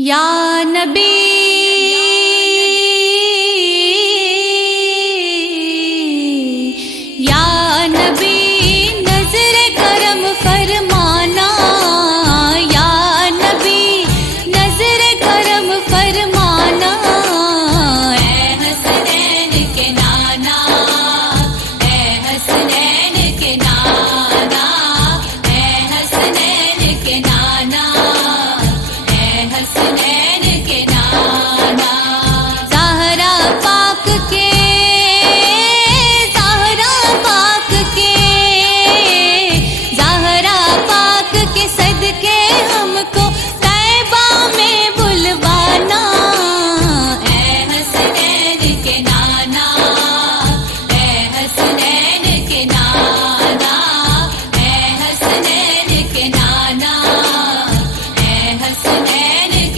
یا نبی یا نبی نظر کرم فرمانا، یا نبی نظر کرم فرمانا، اے حسنین کے نانا، اے حسنین کے نانا، اے حسنین کے نانا، اے حسنین